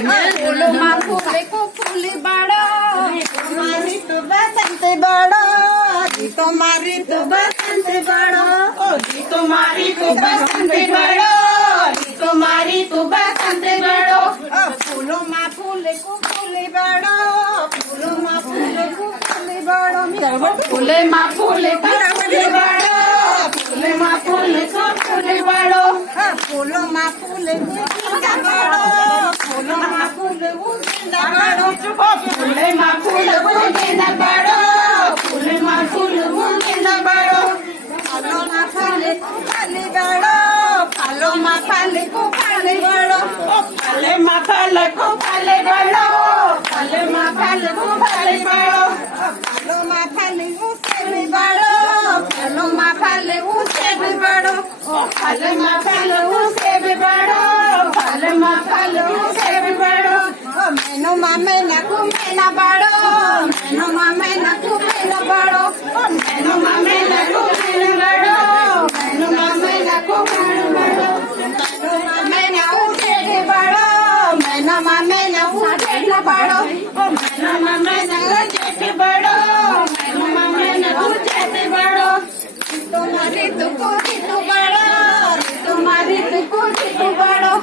फूलो मा फूले को फूले बाड़ो तुम्हारी तो बसंत बड़ो जी तुम्हारी तो बसंत बड़ो जी तुम्हारी तो बसंत बड़ो जी तुम्हारी तो बसंत बड़ो फूलों मा फूले को फूले बड़ो फूलों मा फूले को फूले बड़ो फूले मा फूले को फूले बाड़ो फूले मा फूले को फूले बाड़ो फूलों मा फूले को फूले बड़ो फूलों मा फूले को फूले बड़ो फूले मा फूले को देना बाड़ो फूले मा फूले को देना बाड़ो फूलों मा फूले को फूले बड़ो फूलों मा फूले को फूले बड़ो फले मा फले को फले बाड़ो फले मा फले को फले बाड़ो फूलों मा फूले को फूले बड़ो फूलों मा फूले को फूले बड़ो फले मा फले उसे भी बाड़ो फले मा फले उसे भी बाड़ो मैनो मामे ना को मैना बड़ो मैनो मामे ना को मैना बड़ो मैनो मामे ना को मैना बाड़ो मैनो मामे ना को मैना बाड़ो मैनो मामे ना उसे भी बड़ो मैनो मामे ना उसे भी बड़ो मैनो मामे ना जेठ बाड़ो मैनो मामे ना जेठ बाड़ो तुम्हारी तो कोई तो बड़ो तुम्हारी तो कोई तो बड़ो